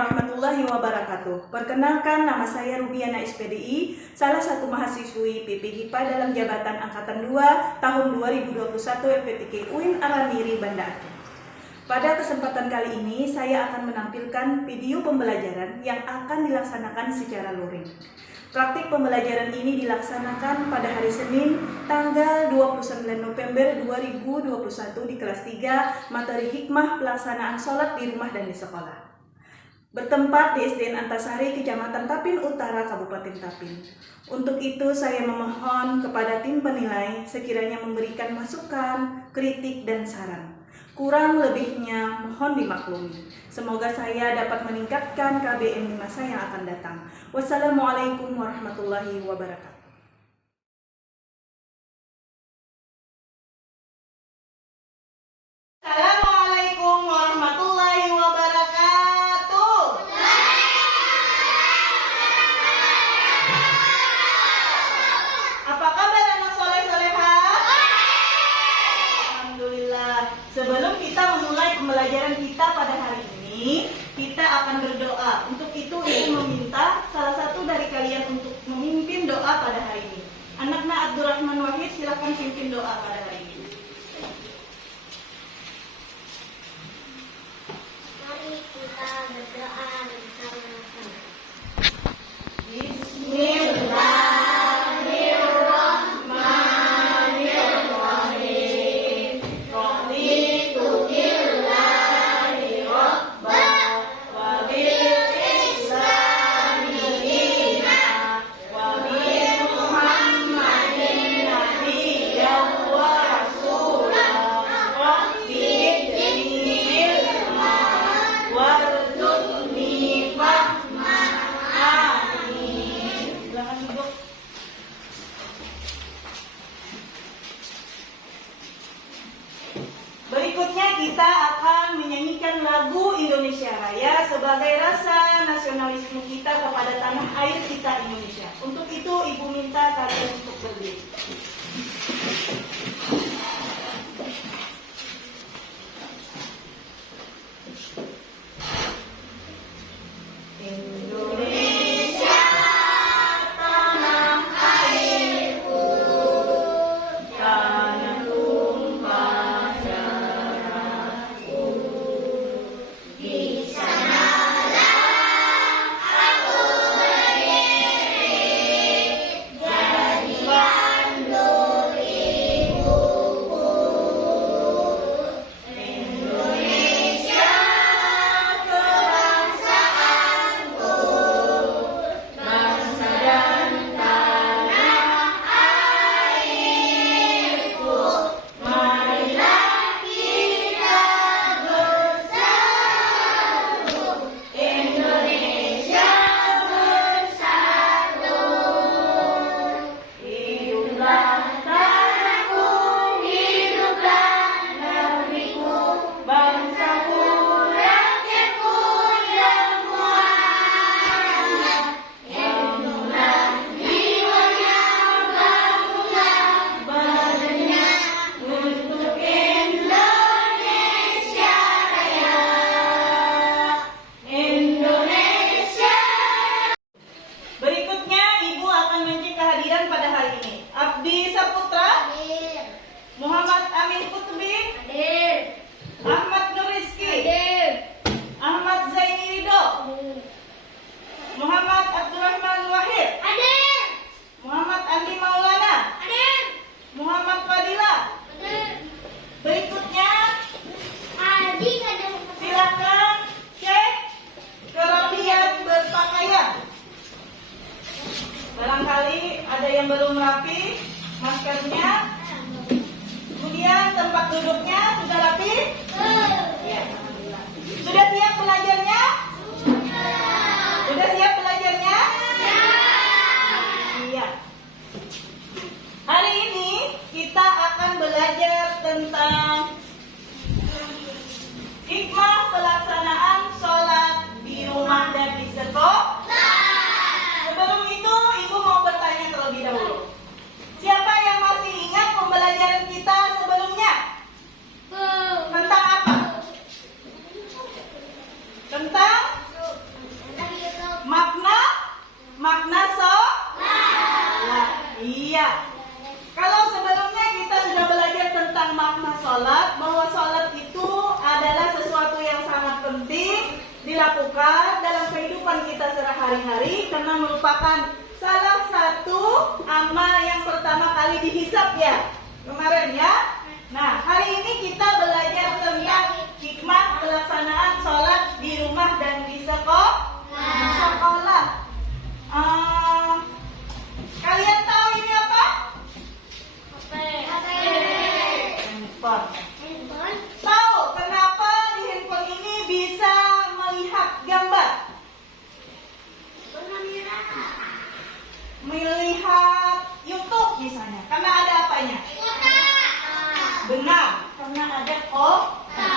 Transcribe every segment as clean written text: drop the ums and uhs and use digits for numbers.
warahmatullahi wabarakatuh. Perkenalkan, nama saya Rubiana SPDI, salah satu mahasiswi PPHIPA dalam jabatan Angkatan 2 tahun 2021 LPTK UIN Aramiri Banda Aceh. Pada kesempatan kali ini, saya akan menampilkan video pembelajaran yang akan dilaksanakan secara luring. Praktik pembelajaran ini dilaksanakan pada hari Senin, tanggal 29 November 2021 di kelas 3, materi hikmah pelaksanaan sholat di rumah dan di sekolah. Bertempat di SDN Antasari, Kecamatan Tapin Utara, Kabupaten Tapin. Untuk itu saya memohon kepada tim penilai sekiranya memberikan masukan, kritik, dan saran. Kurang lebihnya mohon dimaklumi. Semoga saya dapat meningkatkan KBM di masa yang akan datang. Wassalamualaikum warahmatullahi wabarakatuh. Assalamualaikum warahmatullahi wabarakatuh. Apa kabar anak soleh-soleha? Alhamdulillah. Sebelum kita memulai pembelajaran kita pada hari ini, kita akan berdoa. Untuk itu ibu meminta salah satu dari kalian untuk memimpin doa pada hari ini. Anaknya Abdurrahman Wahid, silakan pimpin doa pada hari ini. Mari kita berdoa bersama-sama. Bismillahirrahmanirrahim. Raditu billahi rabba wa bil islami dina wa bi Muhammadin nabiyyan wa rasulah. Rabbi zidni ilma warzuqni fahma. Amin. Silakan duduk. Berikutnya kita akan menyanyikan lagu Indonesia Raya sebagai rasa nasionalisme kita kepada tanah air kita Indonesia. Untuk itu ibu minta kalian untuk berdiri. Indonesia tanah airku, tanah tumpah darahku. Di sanalah aku berdiri, jadi pandu ibuku. Indonesia kebangsaanku, bangsa dan tanah airku. Marilah kita bersatu, Indonesia bersatu. Hiduplah tanahku, hiduplah negeriku, bangsaku, rakyatku semuanya. Bangunlah jiwanya, bangunlah badannya untuk Indonesia Raya. Indonesia. Berikutnya ibu akan mencari kehadiran pada hari ini. Abdi Saputra, Hadir. Muhammad Amin Kutbi, Hadir. Ahmad Nur Rizki, Hadir. Ahmad Zaini Ridho, Muhammad Abdurrahman Wahid, Hadir. Muhammad Andi Maulana, Hadir. Muhammad Fadila. Hadir. Berikutnya Adik ada. silakan cek kerapian berpakaian. Barangkali ada yang belum rapi maskernya, kemudian tempat duduknya sudah rapi. Ya, alhamdulillah. Sudah siap belajarnya? Sudah siap belajarnya? Iya. Hari ini kita akan belajar tentang hikmah pelaksanaan sholat di rumah dan di sekolah. Sebelum itu, ibu mau bertanya terlebih dahulu. Siapa yang masih Ya. Kalau sebelumnya kita sudah belajar tentang makna sholat, bahwa sholat itu adalah sesuatu yang sangat penting dilakukan dalam kehidupan kita sehari-hari karena merupakan salah satu amal yang pertama kali dihisab ya kemarin ya. Nah, hari ini kita belajar tentang hikmah pelaksanaan sholat di rumah dan di sekolah. Kalian tahu ini apa? Handphone. Tahu kenapa di handphone ini bisa melihat gambar? Melihat YouTube misalnya. Karena ada apanya? Benar, karena ada kota.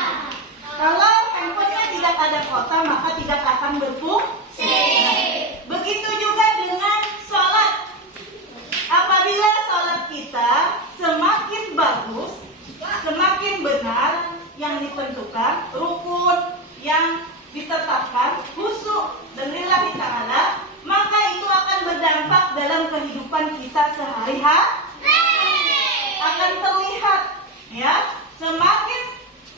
Kalau handphonenya tidak ada kota, maka tidak akan berfungsi. Begitu juga dengan sholat. Apabila sholat kita semakin bagus, semakin benar yang ditentukan, rukun yang ditetapkan, khusyuk dan lillahi ta'ala, maka itu akan berdampak dalam kehidupan kita sehari-hari. Akan terlihat ya, semakin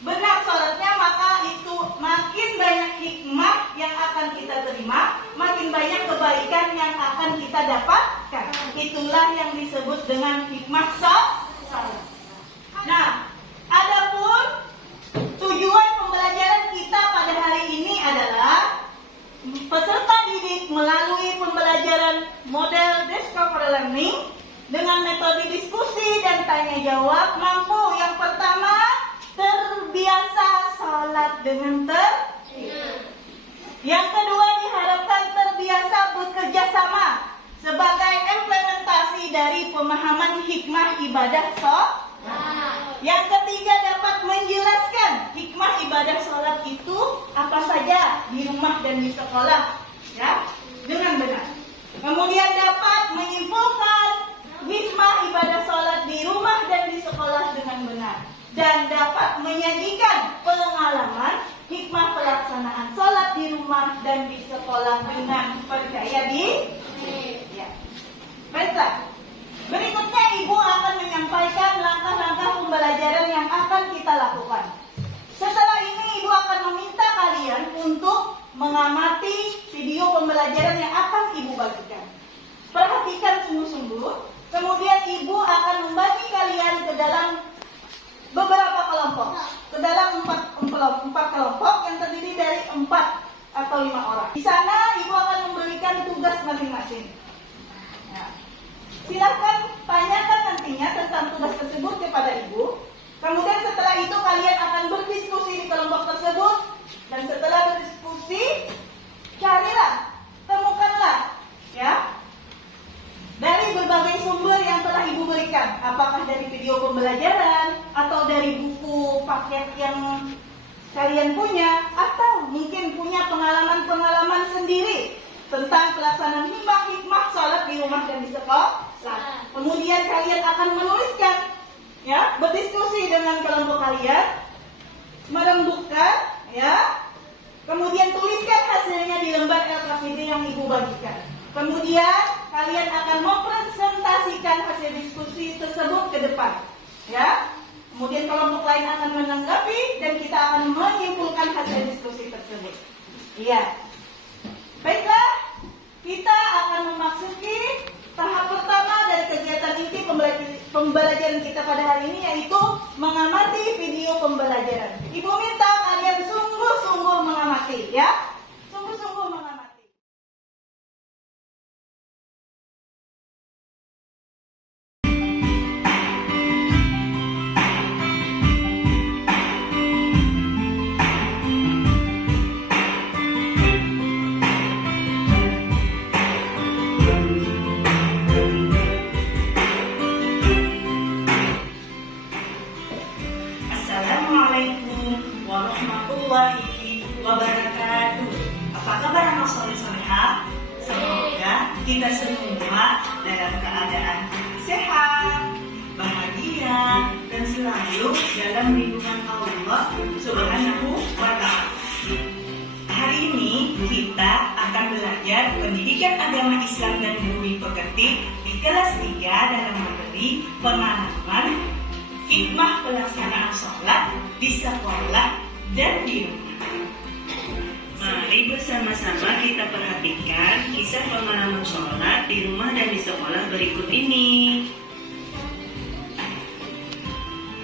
benar sholatnya, maka itu makin banyak hikmah yang akan kita terima, makin banyak kebaikan yang akan kita dapatkan. Itulah yang disebut dengan hikmah sholat. Nah, adapun tujuan pembelajaran kita pada hari ini adalah peserta didik melalui pembelajaran model Discover Learning dengan metode diskusi dan tanya jawab mampu yang pertama terbiasa sholat dengan tertib. Yang kedua diharapkan terbiasa bekerja sama sebagai implementasi dari pemahaman hikmah ibadah sholat. Yang ketiga dapat menjelaskan hikmah ibadah sholat itu apa saja di rumah dan di sekolah ya dengan benar. Kemudian dapat menyimpulkan hikmah ibadah sholat di rumah dan di sekolah dengan benar. Dan dapat menyajikan pengalaman hikmah pelaksanaan sholat di rumah dan di sekolah dengan percaya diri. Ya. Baiklah. Berikutnya Ibu akan menyampaikan langkah-langkah pembelajaran yang akan kita lakukan. Setelah ini Ibu akan meminta kalian untuk mengamati video pembelajaran yang akan Ibu bagikan. Perhatikan sungguh-sungguh, kemudian Ibu akan membagi kalian ke dalam beberapa kelompok. Ke dalam empat kelompok yang terdiri dari 4 atau 5 orang. Di sana Ibu akan memberikan tugas masing-masing. Ya. Silahkan tanyakan nantinya tentang tugas tersebut kepada Ibu. Kemudian setelah itu kalian akan berdiskusi di kelompok tersebut. Dan setelah berdiskusi, carilah, temukanlah ya dari berbagai sumber yang telah Ibu berikan. Apakah dari video pembelajaran, atau dari buku paket yang kalian punya, atau mungkin punya pengalaman-pengalaman sendiri tentang pelaksanaan hikmah sholat di rumah dan di sekolah. Kemudian kalian akan menuliskan, ya, berdiskusi dengan kelompok kalian, merembukkan, ya. Kemudian tuliskan hasilnya di lembar LKPD yang Ibu bagikan. Kemudian kalian akan mempresentasikan hasil diskusi tersebut ke depan, ya. Kemudian kelompok lain akan menanggapi dan kita akan menyimpulkan hasil diskusi tersebut. Iya. Baiklah, kita akan memasuki tahap pertama dari kegiatan inti pembelajaran kita pada hari ini, yaitu mengamati video pembelajaran. Ibu minta kalian sungguh-sungguh mengamati, ya. Sungguh-sungguh mengamati. Assalamualaikum warahmatullahi wabarakatuh. Apa kabar anak soleh-solehah? Semoga kita semua dalam keadaan sehat, bahagia, dan selalu dalam lindungan Allah Subhanahu wa Ta'ala. Hari ini kita akan belajar pendidikan agama Islam dan budi pekerti di kelas 3 dalam materi pengalaman hikmah pelaksanaan sholat di sekolah dan di rumah. Mari bersama-sama kita perhatikan kisah pengalaman sholat di rumah dan di sekolah berikut ini.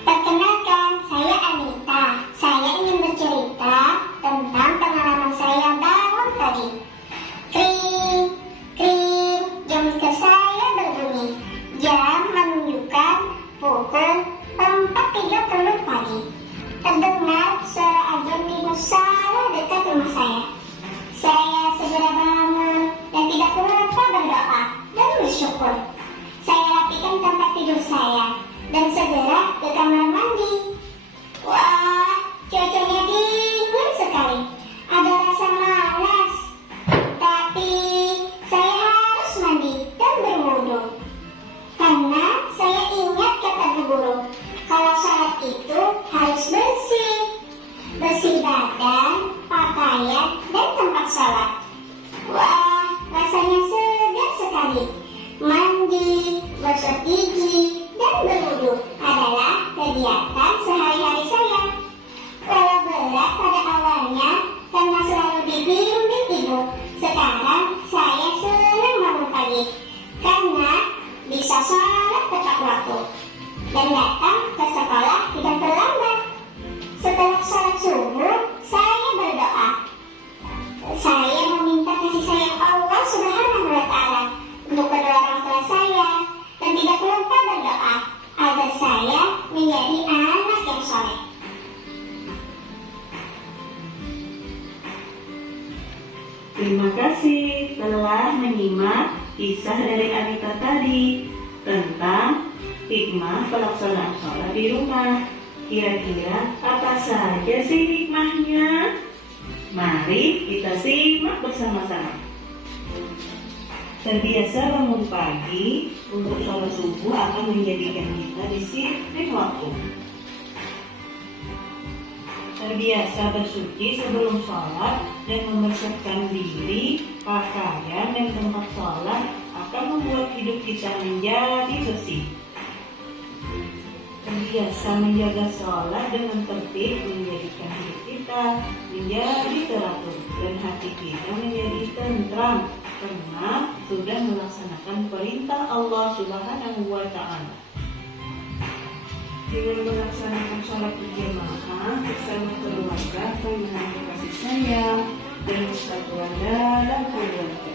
Perkenalkan, saya Anita. Saya ingin bercerita tentang pengalaman saya bangun pagi. Kring, kring, jam weker saya berbunyi. Jam menunjukkan pukul 4.30 pagi. Terdengar suara azan di musala dekat rumah saya. Saya segera bangun dan tidak lupa berdoa dan bersyukur. Saya rapikan tempat tidur saya dan segera ke kamar mandi. Wah, cuacanya dingin sekali. Ada rasa malas. Tapi saya harus mandi dan berwudu. Karena saya ingat kata Bu Guru, kalau sholat itu harus bersih. Bersih badan, pakaian, dan tempat sholat. Wah, rasanya segar sekali. Mandi, gosok gigi, dan berwudu adalah kegiatan sehari-hari saya. Walau berat pada awalnya karena selalu dibimbing ibu, sekarang saya senang bangun pagi karena bisa sholat tepat waktu dan datang ke sekolah tidak terlambat. Setelah sholat subuh, saya berdoa. Saya meminta kasih sayang Allah Subhanahu wa Ta'ala untuk kedua orang tua saya dan tidak lupa berdoa agar saya menjadi anak yang soleh. Terima kasih telah menyimak kisah dari Anita tadi tentang hikmah pelaksanaan sholat di rumah. Kira-kira apa saja sih hikmahnya? Mari kita simak bersama-sama. Terbiasa bangun pagi untuk sholat subuh akan menjadikan kita disiplin waktu. Terbiasa bersuci sebelum sholat dan membersihkan diri, pakaian, dan tempat sholat akan membuat hidup kita menjadi bersih. Terbiasa menjaga sholat dengan tertib menjadikan hidup kita menjadi teratur dan hati kita menjadi tentram karena sudah melaksanakan perintah Allah Subhanahu wa Ta'ala. Dengan melaksanakan sholat berjamaah bersama keluarga akan menambah kasih sayang dan persatuan dalam keluarga.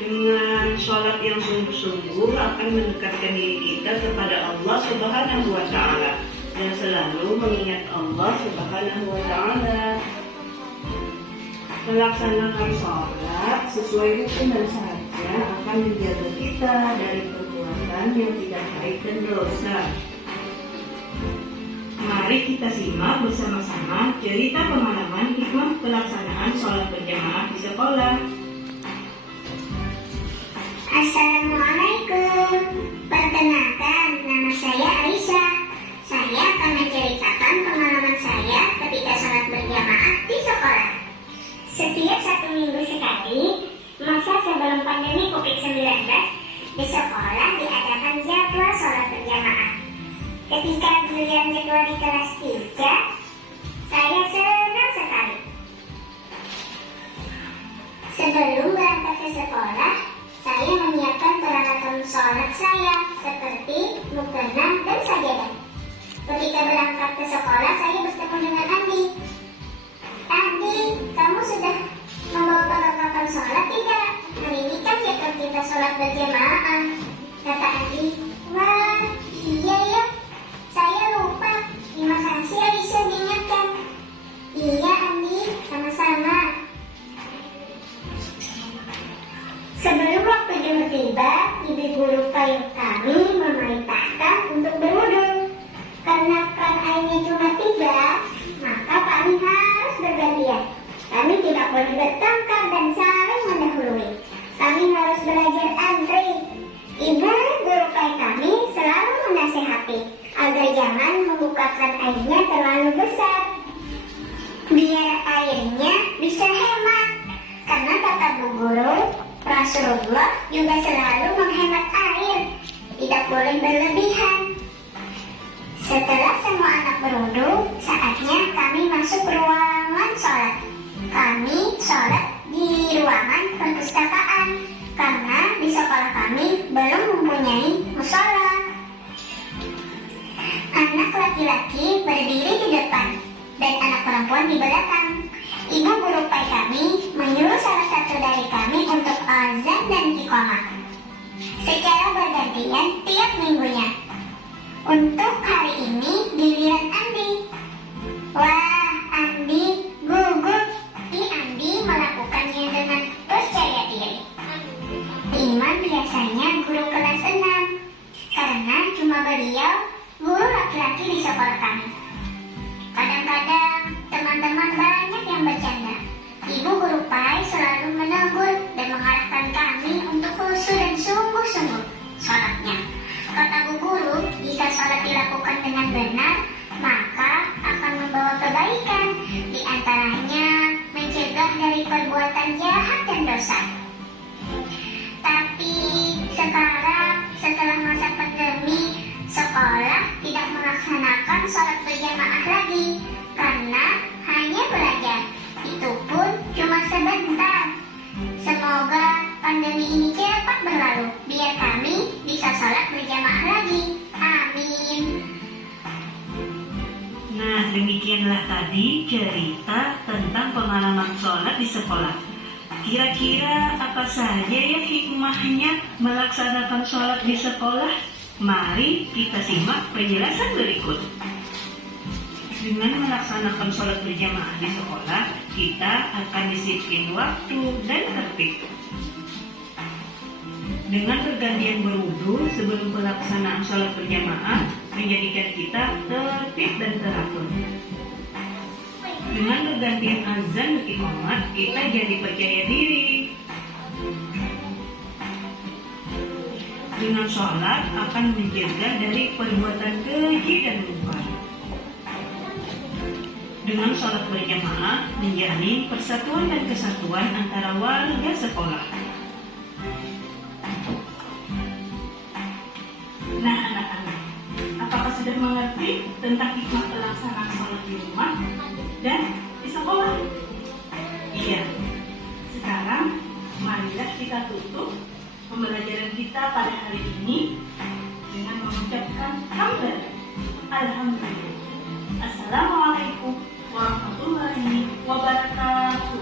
Dengan sholat yang sungguh-sungguh akan mendekatkan diri kita kepada Allah Subhanahu wa Ta'ala dan selalu mengingat Allah Subhanahu wa Ta'ala. Melaksanakan sholat sesuai rukun dan syaratnya akan menjaga kita dari perbuatan yang tidak baik dan dosa. Mari kita simak bersama-sama cerita pengalaman hikmah pelaksanaan sholat berjamaah di sekolah. Assalamualaikum. Perkenalkan, nama saya Aisyah. Saya akan menceritakan pengalaman saya ketika sholat berjamaah di sekolah. Setiap 1 minggu sekali, masa sebelum pandemi COVID-19, di sekolah diadakan jadwal sholat berjamaah. Ketika giliran jadwal di kelas 3, saya senang sekali. Sebelum berangkat ke sekolah, saya menyiapkan peralatan sholat saya seperti mukena dan sajadah. Ketika berangkat ke sekolah, saya bertemu dengan Andi. Andi, kamu sudah membawa perlengkapan sholat tidak? Hari ini kan jadwal kita sholat berjamaah. Kata Andi, wah, iya ya, saya lupa. Terima kasih Aisyah diingatkan. Iya Andi, sama-sama. Sebelum waktu zuhur tiba, ibu guru payung kami memerintahkan untuk berwudu. Karena kan airnya cuma 3, maka kami harus bergantian. Kami tidak boleh bertengkar dan saling mendahului. Kami harus belajar antri. Ibu guru payung kami selalu menasihati agar jangan membukakan airnya terlalu besar, biar airnya bisa hemat. Karena kata Bu Guru, Rasulullah juga selalu menghemat air, tidak boleh berlebihan. Setelah semua anak berwudu, saatnya kami masuk ruangan sholat. Kami sholat di ruangan perpustakaan karena di sekolah kami belum mempunyai musola. Anak laki-laki berdiri di depan dan anak perempuan di belakang. Ibu guru pai kami menyuruh salah satu dari kami untuk azan dan iqamah secara bergantian tiap minggunya. Untuk hari ini giliran Andi. Wah, Andi gugup. Andi melakukannya dengan percaya diri. Iman biasanya guru kelas 6 karena cuma beliau guru laki-laki di sekolah kami. Kadang-kadang teman-teman banyak yang bercanda. Ibu guru pai selalu menegur dan mengarahkan kami untuk khusyuk dan sungguh-sungguh sholatnya. Kata Bu Guru, jika sholat dilakukan dengan benar, maka akan membawa kebaikan, di antaranya mencegah dari perbuatan jahat dan dosa. Tapi sekarang, setelah masa pandemi, sekolah tidak melaksanakan sholat berjamaah lagi karena hanya belajar. Itu pun cuma sebentar. Semoga pandemi ini cepat berlalu biar kami bisa sholat berjamaah lagi. Amin. Nah, demikianlah tadi cerita tentang pengalaman sholat di sekolah. Kira-kira apa saja ya hikmahnya melaksanakan sholat di sekolah? Mari kita simak penjelasan berikut. Dengan melaksanakan sholat berjamaah di sekolah, kita akan disiplin waktu dan tertib. Dengan bergantian berwudu sebelum pelaksanaan sholat berjamaah, menjadikan kita tertib dan teratur. Dengan bergantian azan dan iqamah, kita jadi percaya diri. Dengan sholat akan mencegah dari perbuatan keji dan lupa. Dengan sholat berjamaah menjalin persatuan dan kesatuan antara warga sekolah. Nah anak-anak, apakah sudah mengerti tentang hikmah pelaksanaan sholat di rumah dan di sekolah? Iya. Sekarang marilah kita tutup pembelajaran kita pada hari ini dengan mengucapkan hamdalah. Alhamdulillah. Assalamualaikum warahmatullahi wabarakatuh.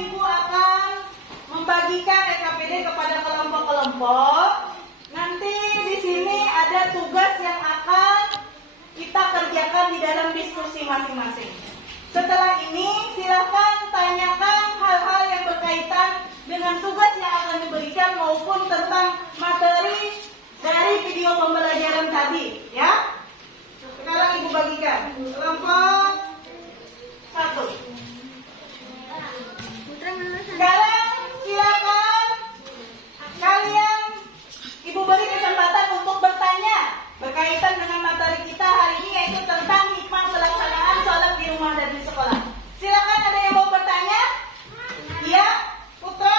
Ibu akan membagikan EKPD kepada kelompok-kelompok. Nanti di sini ada tugas yang akan kita kerjakan di dalam diskusi masing-masing. Setelah ini silakan tanyakan hal-hal yang berkaitan dengan tugas yang akan diberikan maupun tentang materi dari video pembelajaran tadi, ya. Sekarang Ibu bagikan kelompok 1. Sekarang silakan kalian Ibu beri kesempatan untuk bertanya berkaitan dengan materi kita hari ini, yaitu tentang hikmah pelaksanaan sholat di rumah dan di sekolah. Silakan, ada yang mau bertanya? Iya, Putra?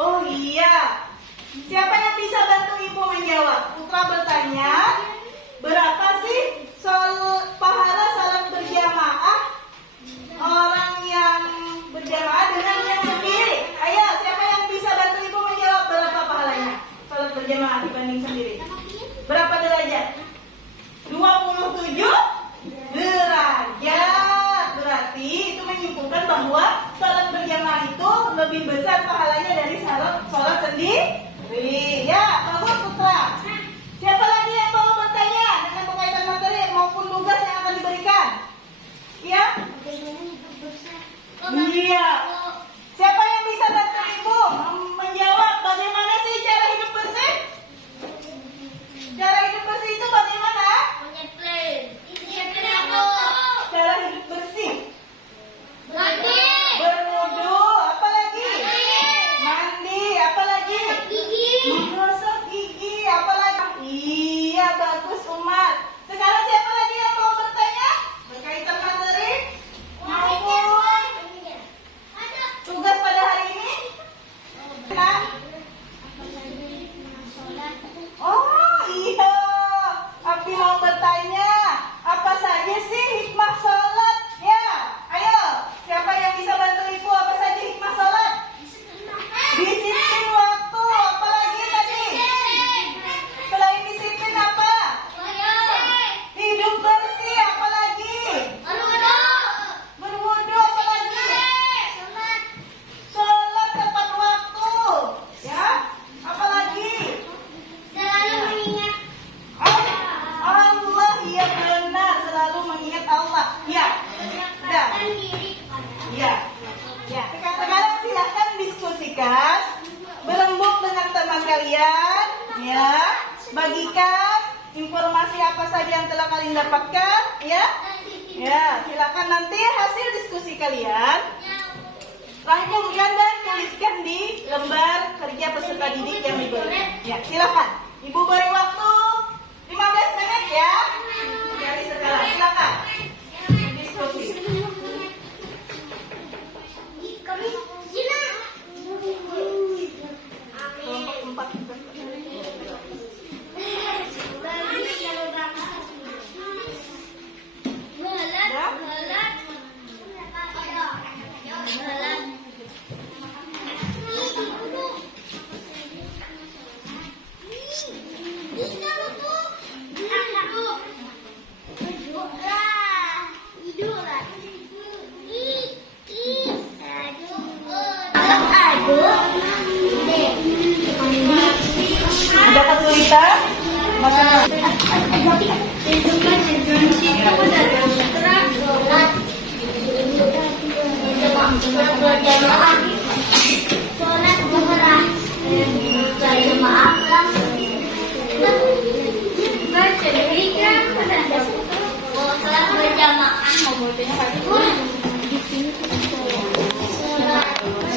Oh iya. Siapa yang bisa bantu Ibu menjawab? Putra bertanya, berapa sih pahala salat berjamaah orang yang berjamaah dengan yang sendiri? Ayo, siapa yang bisa bantu Ibu menjawab berapa pahalanya salat berjamaah dibanding sendiri? Berapa derajat? 27 derajat. Berarti itu menyimpulkan bahwa salat berjamaah itu lebih besar pahalanya dari salat sendiri. Ya, bagus Putra. Siapa lagi yang mau bertanya dengan berkaitan materi maupun tugas yang akan diberikan? Iya? Iya. Siapa yang bisa bantu Ibu menjawab bagaimana sih cara hidup bersih? ya. Bagikan informasi apa saja yang telah kalian dapatkan, ya. Ya, silakan nanti hasil diskusi kalian rangkumkan dan tuliskan di lembar kerja peserta didik yang diberi. Ya, silakan. Ibu beri waktu 15 menit ya. Dari sekarang, silakan. Diskusi. Kelompok 4. Ada kesulitan?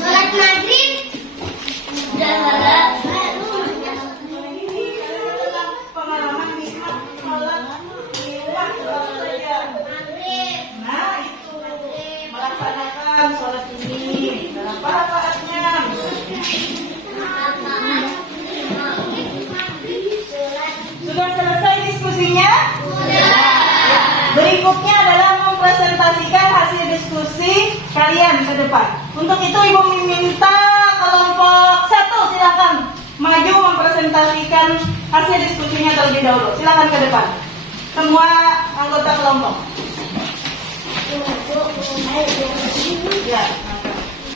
Sholat maghrib. Pengalaman nikmat sholat di rumah saja. Nah, itu melaksanakan sholat ini dalam rakaatnya. Sudah selesai diskusinya? Sudah. Berikutnya adalah mempresentasikan hasil diskusi kalian ke depan. Untuk itu Ibu meminta kelompok 1 silakan maju mempresentasikan hasil diskusinya terlebih dahulu. Silakan ke depan. Semua anggota kelompok. Ya.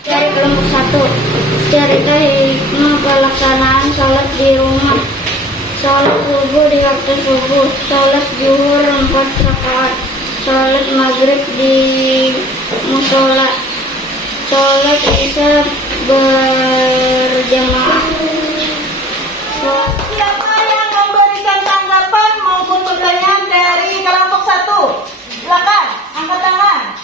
Dari kelompok 1, cerita hikmah pelaksanaan sholat di rumah. Sholat subuh di waktu subuh, sholat zuhur 4 rakaat, sholat maghrib di musola, sholat isya berjamaah. Siapa yang memberikan tanggapan maupun pertanyaan dari kelompok 1? Silakan, angkat tangan.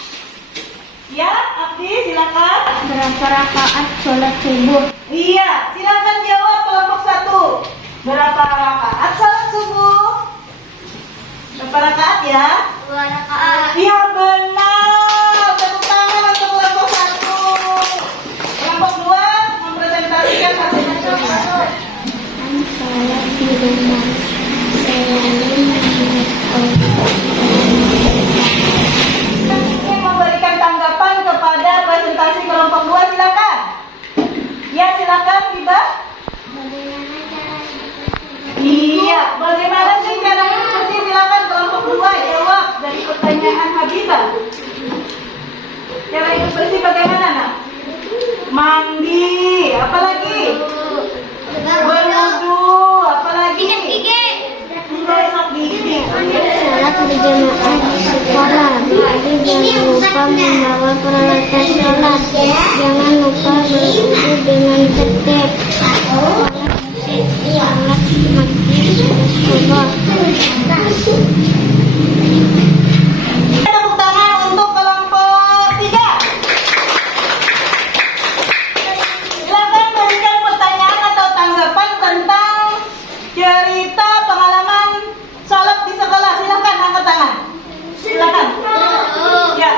Ya, Abdi, silakan. Berapa rakaat sholat subuh? Iya, silakan jawab kelompok 1. Berapa rakaat sholat subuh? Berapa rakaat ya? 2 rakaat. Iya benar. Tepuk tangan untuk kelompok 1. Kelompok 2 mempresentasikan hasil diskusi. Sholat di rumah, selalu mengingat Allah. Ingin memberikan tanggapan kepada presentasi kelompok 2, silakan. Ya, silakan, Biba. Iya, bagaimana sih cara diskusi? Silakan kelompok 2 jawab dari pertanyaan Habibah. Cara hidup bersih bagaimana, Nak? Mandi, apalagi? Berwudu, apalagi? Gosok gigi. Sholat berjamaah di sekolah. Jadi jangan lupa membawa peralatan sholat. Jangan lupa berwudu dengan tertib. Sholat maghrib subuh. Tepuk tangan untuk kelompok 3. Silakan berikan pertanyaan atau tanggapan tentang cerita pengalaman sholat di sekolah. Silakan angkat tangan. Silakan. Ya.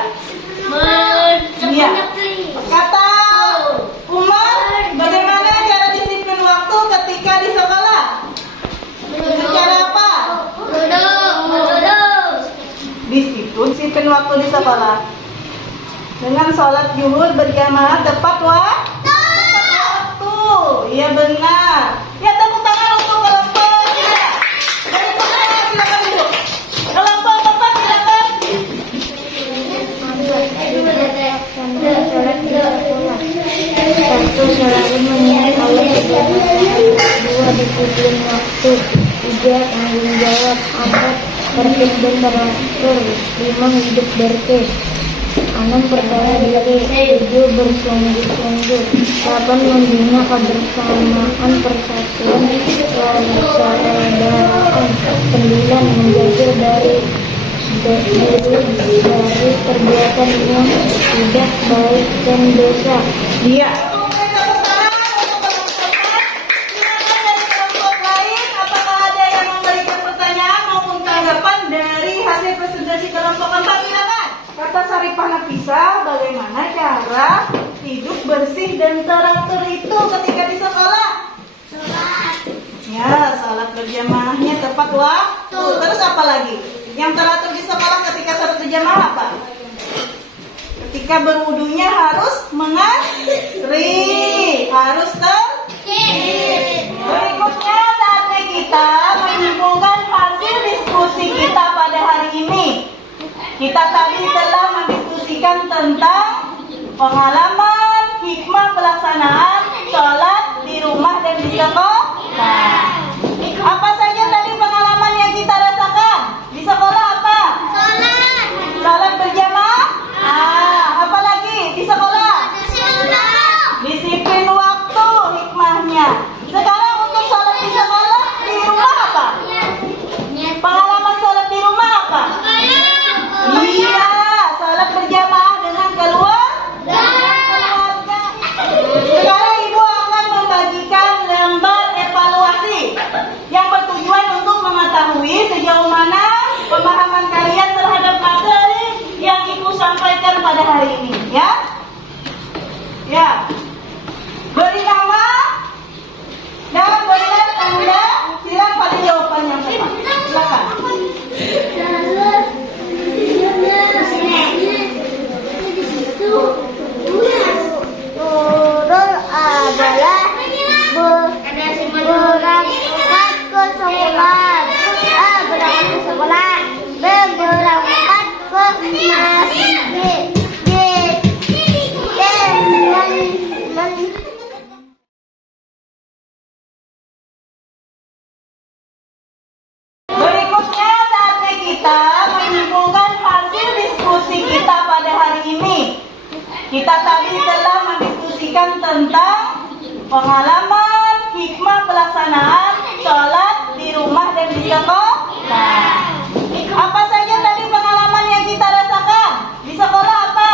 Iya. Kata Umar, bagaimana cara disiplin waktu ketika di sekolah? Dengan cara apa? Disiplin waktu di sekolah dengan sholat zuhur berjamaah tepat waktu. Iya benar. Ya, tepuk tangan untuk kelompok 3. Dari kelompok silakan duduk. Kelompok 4 silakan. Sholat di sekolah. 1. Selalu mengingat Allah Subhanahu wa Ta'ala. 2. Disiplin waktu. 3. Tanggung jawab. 4. Tertib dan teratur. 5. Hidup bersih. 6. Percaya diri. 7. Bersungguh-sungguh. 8. Membina kebersamaan persatuan. dari perbuatan yang tidak baik dan dosa. Iya. Silakan dari kelompok lain, apakah ada yang memberikan pertanyaan maupun tanggapan dari hasil presentasi kelompok 4? Silakan. Kata Saripah Nafisa, bagaimana cara hidup bersih dan teratur itu ketika di sekolah? Ya, salat berjamaahnya tepat waktu. Terus apa lagi? Yang teratur di sekolah ketika salat berjamaah apa? Ketika berwudunya harus mengantri, harus tertib. Berikutnya saatnya kita menyimpulkan hasil diskusi kita pada hari ini. Kita tadi telah mendiskusikan tentang pengalaman hikmah pelaksanaan sholat di rumah dan di sekolah. Apa saja tadi pengalaman yang kita rasakan? Di sekolah apa? Sholat berjamaah. Apa lagi di sekolah? Disiplin waktu hikmahnya. Sekarang untuk sholat di sekolah, di rumah apa? Pengalaman sholat di rumah apa? Iya, sholat berjamaah dengan keluarga. Sekarang Ibu akan membagikan lembar evaluasi yang bertujuan untuk mengetahui sejauh mana pemahaman kalian terhadap materi yang Ibu sampaikan pada hari ini, ya. Ya. Beri nama dan berikan tanda silang pada jawaban yang tepat. Silakan. Nurul adalah berangkat ke sekolah. Berangkat ke sekolah. Berangkat ke masjid. Berikutnya saatnya kita menyimpulkan hasil diskusi kita pada hari ini. Kita tadi telah mendiskusikan tentang pengalaman hikmah pelaksanaan sholat di rumah dan di sekolah. Apa saja tadi pengalaman yang kita rasakan? Di sekolah apa?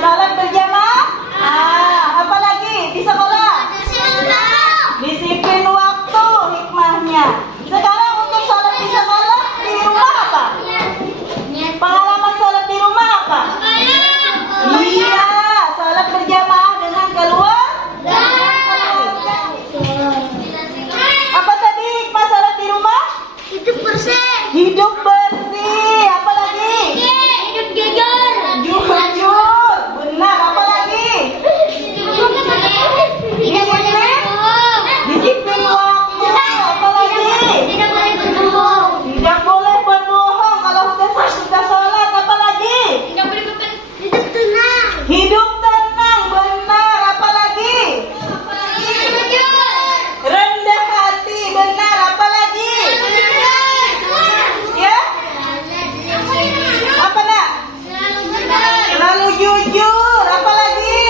Sholat berjamaah. Apa lagi di sekolah? Disiplin waktu hikmahnya. Sekarang untuk sholat di sekolah, di rumah apa? Pengalaman sholat di rumah apa? Iya, sholat berjamaah dengan keluarga. Apa tadi hikmah sholat di rumah? Hidup bersih. Hidup bersih. Apa lagi? Hidup jujur. Jujur. Benar. Apa lagi? Tidak boleh berbohong. Disiplin waktu. Apa lagi? Tidak boleh berbohong. Tidak boleh berbohong kalau sudah sholat. Apa lagi? Tidak boleh hidup tenang. Hidup tenang. Benar. Apa lagi? Rendah hati. Benar. Apa lagi? Ya? Apa nak? Selalu jujur. Apa lagi?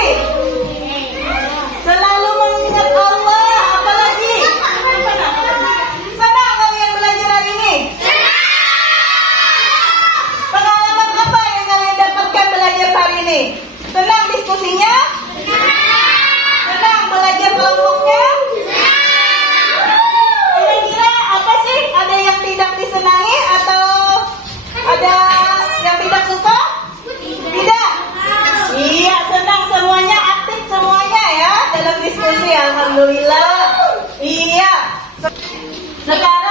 Selalu mengingat Allah. Apa lagi? Senang kalian belajar hari ini? Pengalaman apa yang kalian dapatkan belajar hari ini? Senang diskusinya? Senang belajar kelompoknya? Kira-kira apa sih? Ada yang tidak disenangi atau ada yang tidak suka? Tidak? Iya, senang semuanya, aktif semuanya ya dalam diskusi. Alhamdulillah. Iya. Sekarang